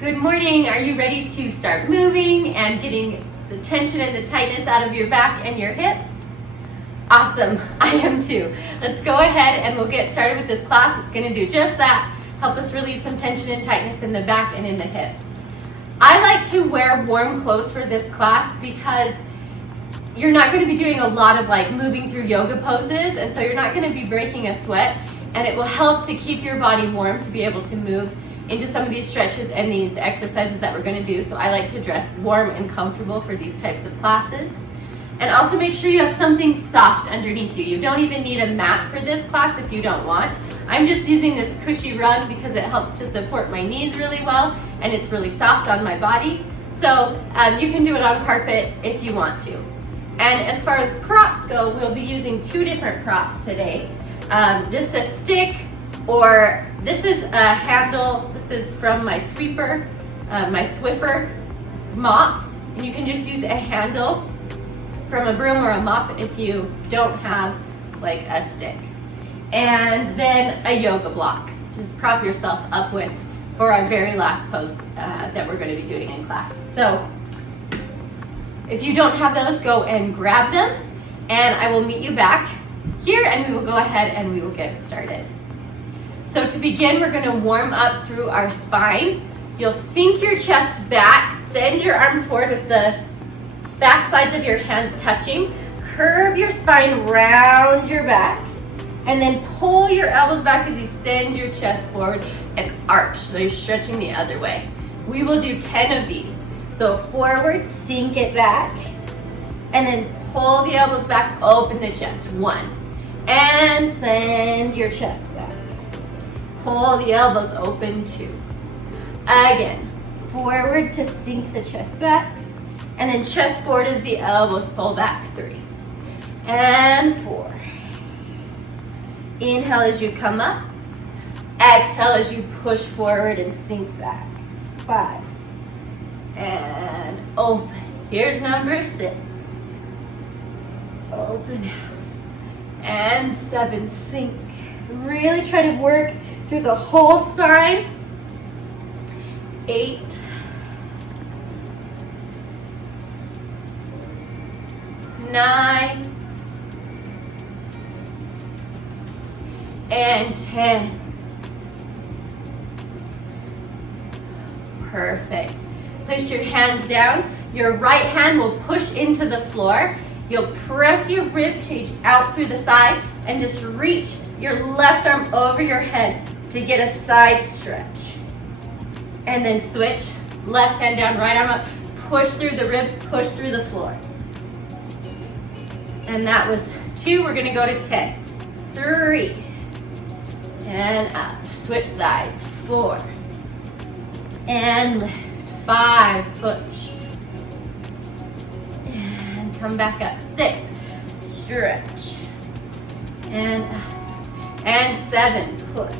Good morning. Are you ready to start moving and getting the tension and the tightness out of your back and your hips? Awesome. I am too. Let's go ahead and we'll get started with this class. It's going to do just that. Help us relieve some tension and tightness in the back and in the hips. I like to wear warm clothes for this class because you're not going to be doing a lot of moving through yoga poses, and so you're not going to be breaking a sweat, and it will help to keep your body warm to be able to move into some of these stretches and these exercises that we're going to do. So I like to dress warm and comfortable for these types of classes. And also make sure you have something soft underneath you. You don't even need a mat for this class if you don't want. I'm just using this cushy rug because it helps to support my knees really well, and it's really soft on my body. So you can do it on carpet if you want to. And as far as props go, we'll be using two different props today. Just a stick, or this is a handle. This is from my sweeper, my Swiffer mop. And you can just use a handle from a broom or a mop if you don't have a stick. And then a yoga block. Just prop yourself up with for our very last pose that we're going to be doing in class. So if you don't have those, go and grab them, and I will meet you back here and we will go ahead and we will get started. So to begin, we're going to warm up through our spine. You'll sink your chest back, send your arms forward with the back sides of your hands touching. Curve your spine round your back, and then pull your elbows back as you send your chest forward and arch. So you're stretching the other way. We will do 10 of these. So forward, sink it back, and then pull the elbows back, open the chest. 1. And send your chest back. Pull the elbows open. 2. Again, forward to sink the chest back, and then chest forward as the elbows pull back. 3. And 4. Inhale as you come up. Exhale as you push forward and sink back. 5. And open. Here's number 6. Open. And 7. Sink. Really try to work through the whole spine. 8. 9. And 10. Perfect. Place your hands down. Your right hand will push into the floor. You'll press your rib cage out through the side and just reach your left arm over your head to get a side stretch. And then switch. Left hand down, right arm up. Push through the ribs, push through the floor. And that was 2. We're going to go to 10. 3. And up. Switch sides. 4. And lift. 5. Push. And come back up. 6. Stretch. And up. And 7. Push.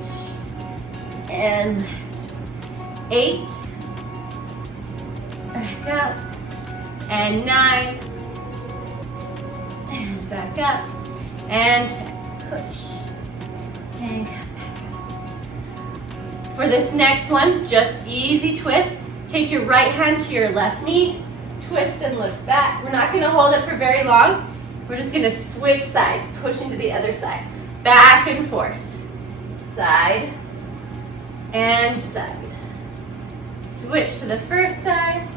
And lift. 8. Back up. And 9. And back up. And 10. Push. And come back up. For this next one, just easy twists. Take your right hand to your left knee. Twist and look back. We're not going to hold it for very long. We're just going to switch sides. Push into the other side. Back and forth. Side and side. Switch to the first side.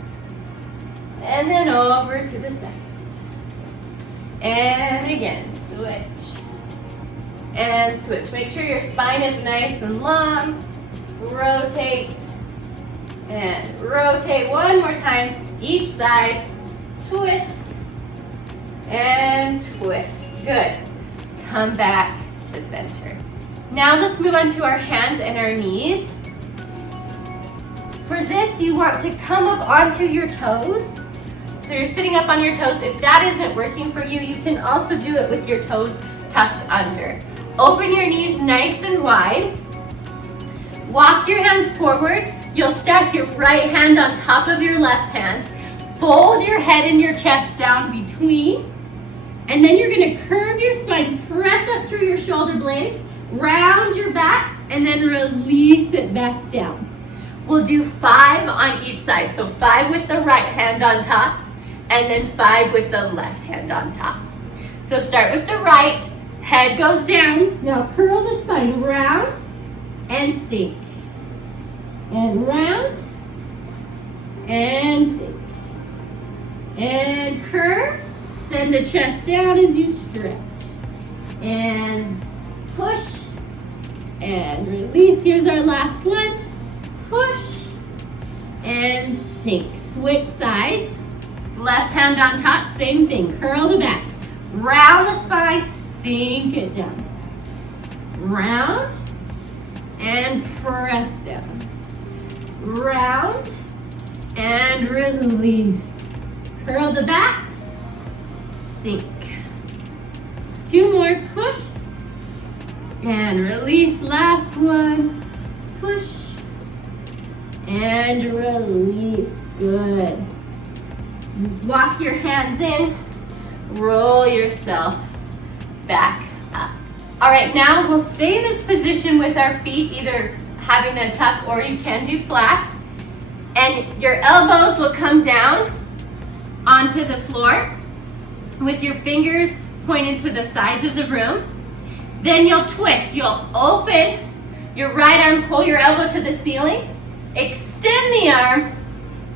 And then over to the second. And again, switch. And switch. Make sure your spine is nice and long. Rotate. And rotate one more time. Each side. Twist. And twist. Good. Come back to center. Now let's move on to our hands and our knees. For this, you want to come up onto your toes. So you're sitting up on your toes. If that isn't working for you, you can also do it with your toes tucked under. Open your knees nice and wide. Walk your hands forward. You'll stack your right hand on top of your left hand. Fold your head and your chest down between. And then you're going to curve your spine, press up through your shoulder blades, round your back, and then release it back down. We'll do 5 on each side. So 5 with the right hand on top, and then 5 with the left hand on top. So start with the right, head goes down. Now curl the spine round and sink. And round and sink. And curve, send the chest down as you stretch. And push and release. Here's our last one. Push and sink. Switch sides. Left hand on top, same thing. Curl the back. Round the spine, sink it down. Round and press down. Round and release. Curl the back, sink. 2 more, push and release. Last one, push and release. Good. Walk your hands in, roll yourself back up. All right, now we'll stay in this position with our feet, either having a tuck or you can do flat. And your elbows will come down onto the floor with your fingers pointed to the sides of the room. Then you'll twist. You'll open your right arm, pull your elbow to the ceiling, extend the arm,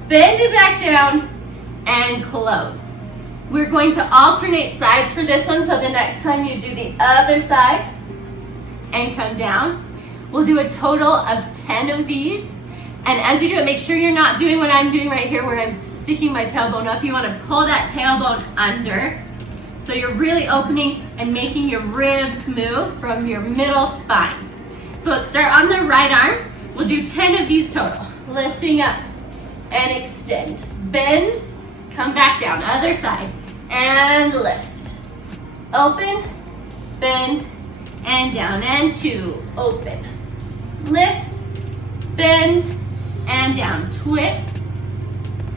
bend it back down, and close. We're going to alternate sides for this one, so the next time you do the other side and come down. We'll do a total of 10 of these. And as you do it, make sure you're not doing what I'm doing right here where I'm sticking my tailbone up. You want to pull that tailbone under. So you're really opening and making your ribs move from your middle spine. So let's start on the right arm. We'll do 10 of these total. Lifting up and extend. Bend, come back down. Other side. And lift. Open, bend, and down. And 2. Open. Lift, bend, and down. Twist,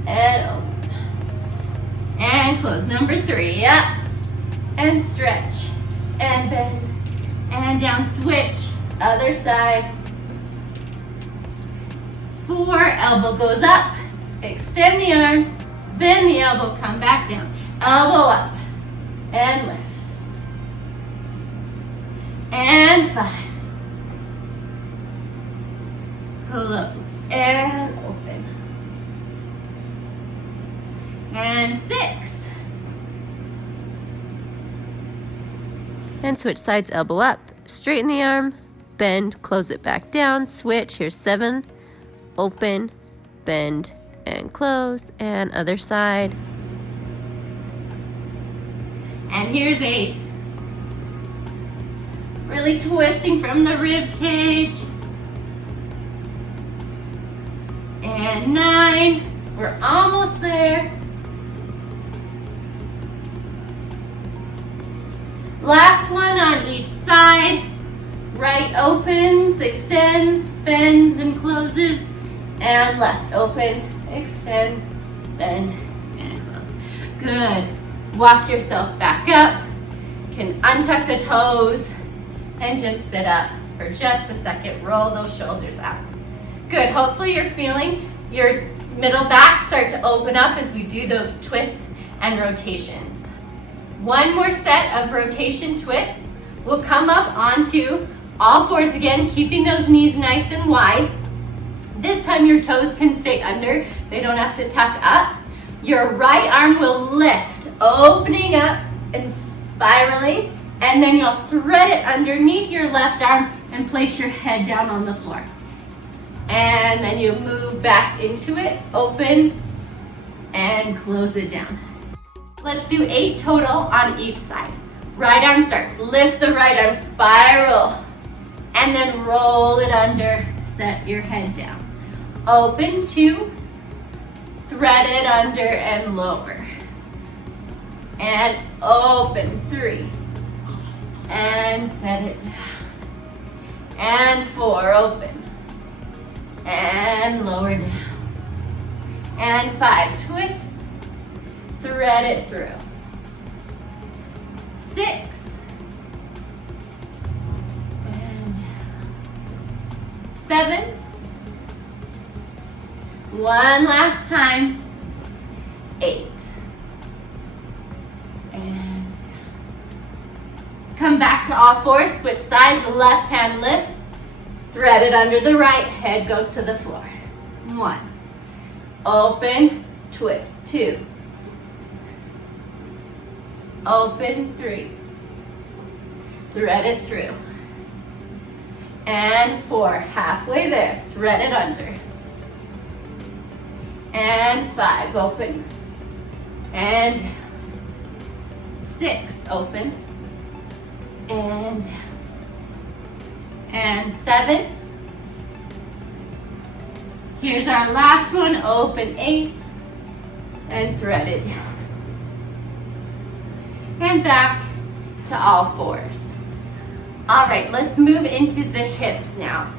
and open. And close. Number 3. Up. And stretch. And bend. And down. Switch. Other side. 4. Elbow goes up. Extend the arm. Bend the elbow. Come back down. Elbow up. And lift. And 5. Close. And open. And 6. And switch sides, elbow up. Straighten the arm. Bend, close it back down. Switch. Here's 7. Open, bend, and close. And other side. And here's 8. Really twisting from the rib cage. And 9. We're almost there. Last one on each side. Right opens, extends, bends, and closes. And left open, extend, bend, and close. Good. Walk yourself back up. You can untuck the toes and just sit up for just a second. Roll those shoulders out. Good. Hopefully you're feeling your middle back start to open up as we do those twists and rotations. One more set of rotation twists. We'll come up onto all fours again, keeping those knees nice and wide. This time your toes can stay under. They don't have to tuck up. Your right arm will lift, opening up and spiraling. And then you'll thread it underneath your left arm and place your head down on the floor. And then you move back into it, open, and close it down. Let's do 8 total on each side. Right arm starts, lift the right arm, spiral, and then roll it under, set your head down. Open 2, thread it under and lower. And open 3, and set it down. And 4, open. And lower down. And 5, twist, thread it through. 6, and down. 7, One last time. 8. And come back to all fours. Switch sides. The left hand lifts. Thread it under the right. Head goes to the floor. 1. Open. Twist. 2. Open. 3. Thread it through. And 4. Halfway there. Thread it under. And 5. Open. And 6. Open. And 7. Here's our last one. Open. 8. And thread it down. And back to all fours. All right, let's move into the hips now.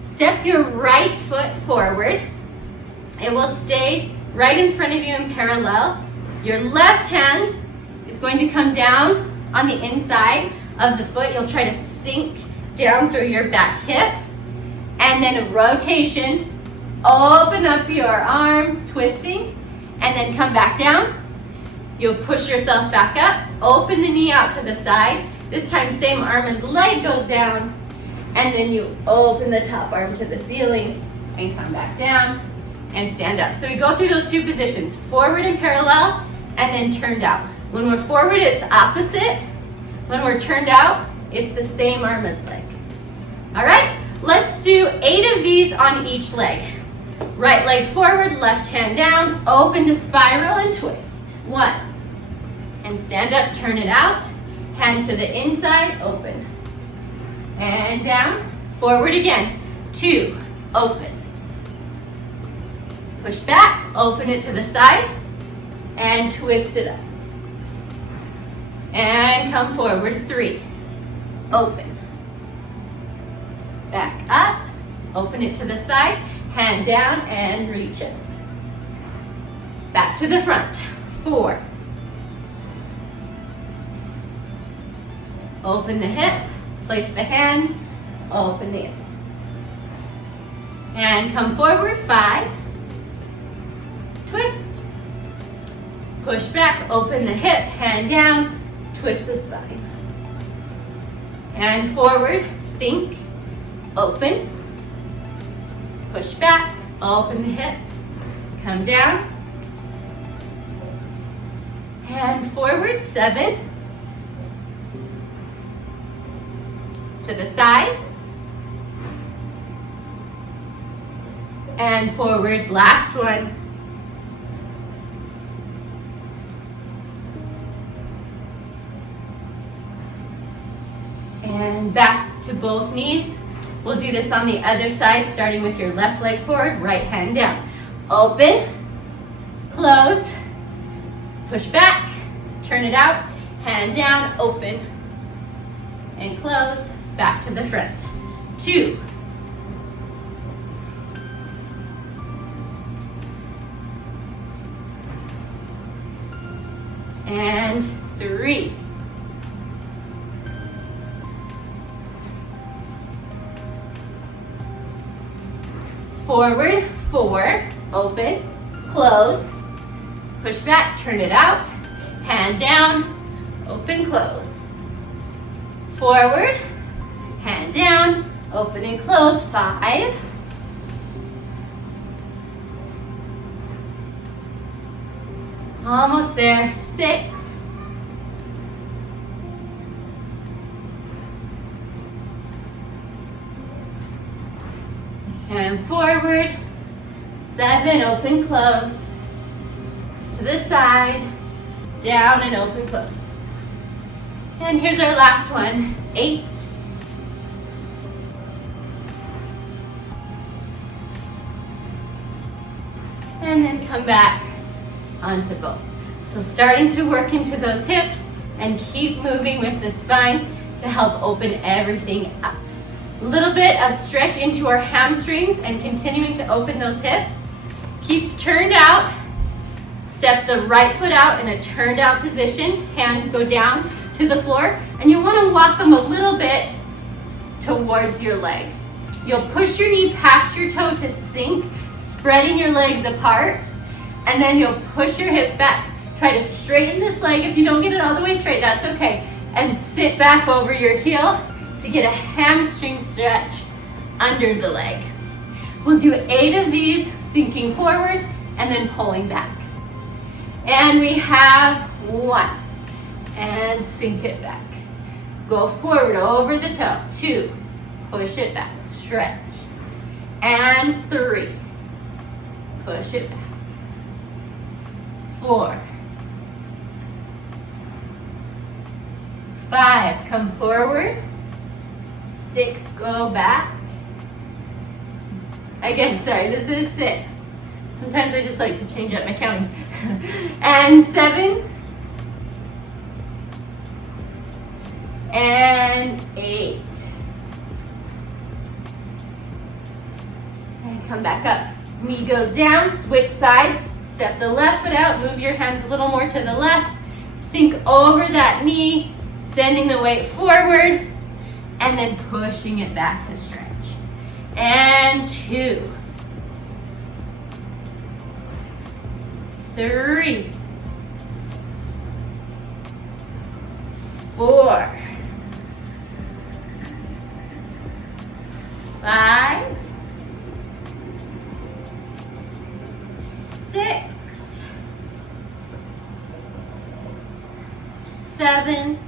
Step your right foot forward. It will stay right in front of you in parallel. Your left hand is going to come down on the inside of the foot. You'll try to sink down through your back hip. And then a rotation. Open up your arm, twisting, and then come back down. You'll push yourself back up. Open the knee out to the side. This time, same arm as leg goes down. And then you open the top arm to the ceiling and come back down and stand up. So we go through those two positions, forward and parallel, and then turned out. When we're forward, it's opposite. When we're turned out, it's the same arm as leg. All right, let's do 8 of these on each leg. Right leg forward, left hand down, open to spiral and twist. 1. And stand up, turn it out. Hand to the inside, open. And down, forward again. 2, open. Push back, open it to the side, and twist it up. And come forward, 3, open. Back up, open it to the side, hand down, and reach it. Back to the front, 4. Open the hip, place the hand, open the hip. And come forward, 5. Twist. Push back, open the hip, hand down, twist the spine. And forward, sink, open. Push back, open the hip, come down. And forward, 7. To the side. And forward, last one. And back to both knees. We'll do this on the other side, starting with your left leg forward, right hand down. Open, close, push back, turn it out, hand down, open, and close, back to the front. 2. And 3. Forward, 4, open, close, push back, turn it out, hand down, open, close. Forward, hand down, open and close, 5. Almost there, 6. And forward, 7, open, close, to the side, down and open, close. And here's our last one, 8. And then come back onto both. So starting to work into those hips and keep moving with the spine to help open everything up. A little bit of stretch into our hamstrings and continuing to open those hips. Keep turned out. Step the right foot out in a turned out position. Hands go down to the floor, and you'll want to walk them a little bit towards your leg. You'll push your knee past your toe to sink spreading your legs apart, and then you'll push your hips back. Try to straighten this leg. If you don't get it all the way straight, that's okay. And sit back over your heel to get a hamstring stretch under the leg. We'll do 8 of these, sinking forward and then pulling back. And we have 1, and sink it back. Go forward over the toe. 2, push it back, stretch. And 3, push it back. 4, 5, come forward. 6, go back. Again, sorry, this is 6. Sometimes I just like to change up my counting. And 7. And 8. And come back up. Knee goes down, switch sides. Step the left foot out, move your hands a little more to the left. Sink over that knee, sending the weight forward, and then pushing it back to stretch. And 2, 3, 4, 5, 6, 7,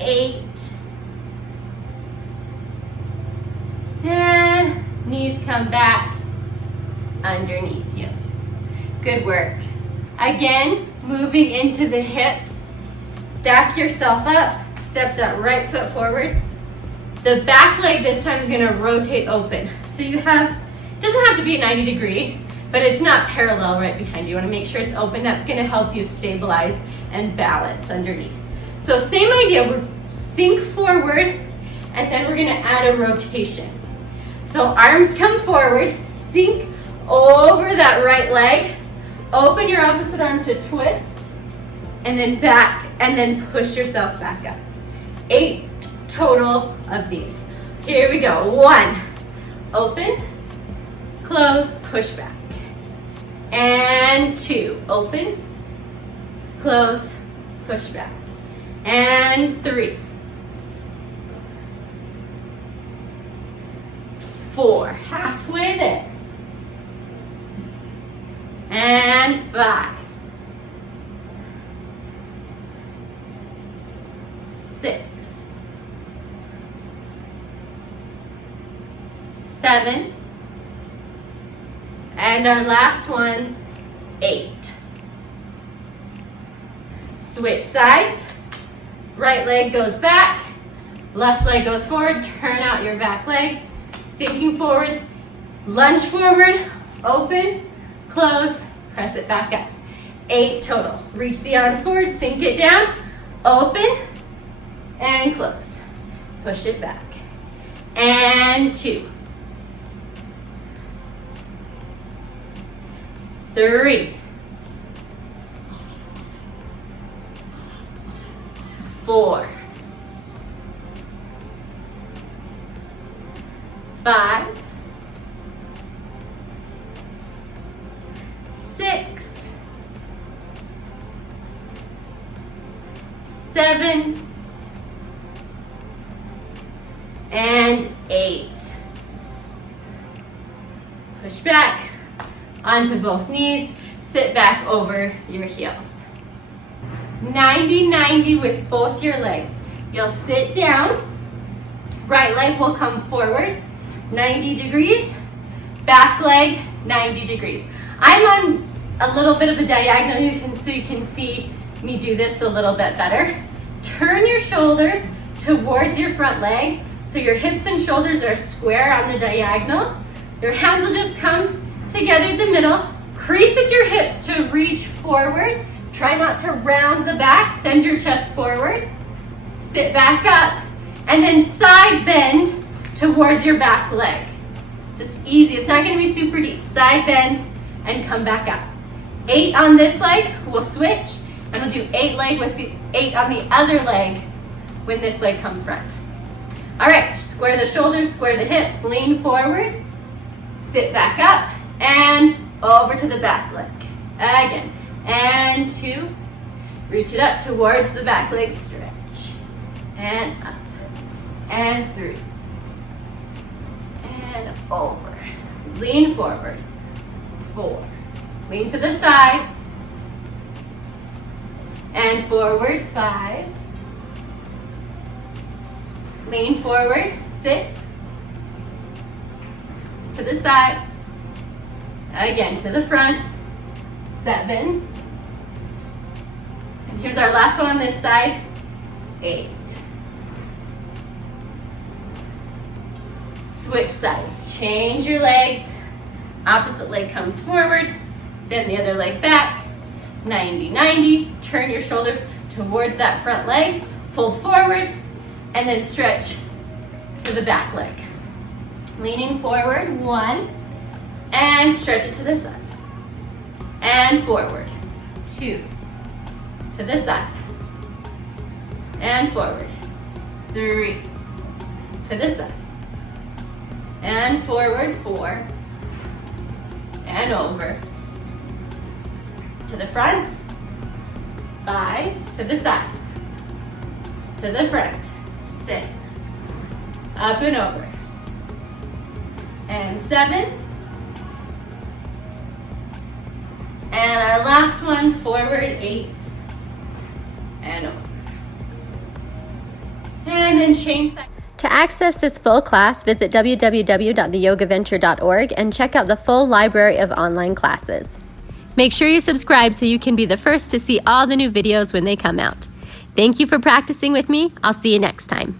8, and knees come back underneath you. Good work. Again, moving into the hips, stack yourself up, step that right foot forward. The back leg this time is gonna rotate open. So you have, doesn't have to be a 90 degree, but it's not parallel right behind you. You wanna make sure it's open. That's gonna help you stabilize and balance underneath. So same idea, we're sink forward, and then we're gonna add a rotation. So arms come forward, sink over that right leg, open your opposite arm to twist, and then back, and then push yourself back up. 8 total of these. Here we go. 1, open, close, push back. And 2, open, close, push back. And 3, 4, halfway there. And 5, 6, 7, and our last one, 8. Switch sides. Right leg goes back, left leg goes forward, turn out your back leg, sinking forward, lunge forward, open, close, press it back up. 8 total. Reach the arms forward, sink it down, open, and close. Push it back. And 2, 3, 4, 5, 6, 7, and 8. Push back onto both knees, sit back over your heels. 90-90 with both your legs. You'll sit down, right leg will come forward, 90 degrees, back leg, 90 degrees. I'm on a little bit of a diagonal, so you can see me do this a little bit better. Turn your shoulders towards your front leg, so your hips and shoulders are square on the diagonal. Your hands will just come together in the middle. Crease at your hips to reach forward. Try not to round the back, send your chest forward. Sit back up, and then side bend towards your back leg. Just easy, it's not gonna be super deep. Side bend and come back up. 8 on this leg, we'll switch, and we'll do 8 on the other leg when this leg comes front. All right, just Square the shoulders, square the hips, lean forward, sit back up, and over to the back leg. Again, and 2, reach it up towards the back leg, stretch, and up, and 3, and over, lean forward, 4, lean to the side, and forward, 5, lean forward, 6, to the side, again to the front, 7, and here's our last one on this side, 8. Switch sides, change your legs, opposite leg comes forward, send the other leg back, 90-90, turn your shoulders towards that front leg, fold forward, and then stretch to the back leg. Leaning forward, 1, and stretch it to the side. And forward, 2, to the side. And forward, 3, to the side. And forward, 4, and over. To the front, 5, to the side. To the front, 6, up and over. And 7. And our last one, forward, 8, and over. And then change that. To access this full class, visit www.theyogaventure.org and check out the full library of online classes. Make sure you subscribe so you can be the first to see all the new videos when they come out. Thank you for practicing with me. I'll see you next time.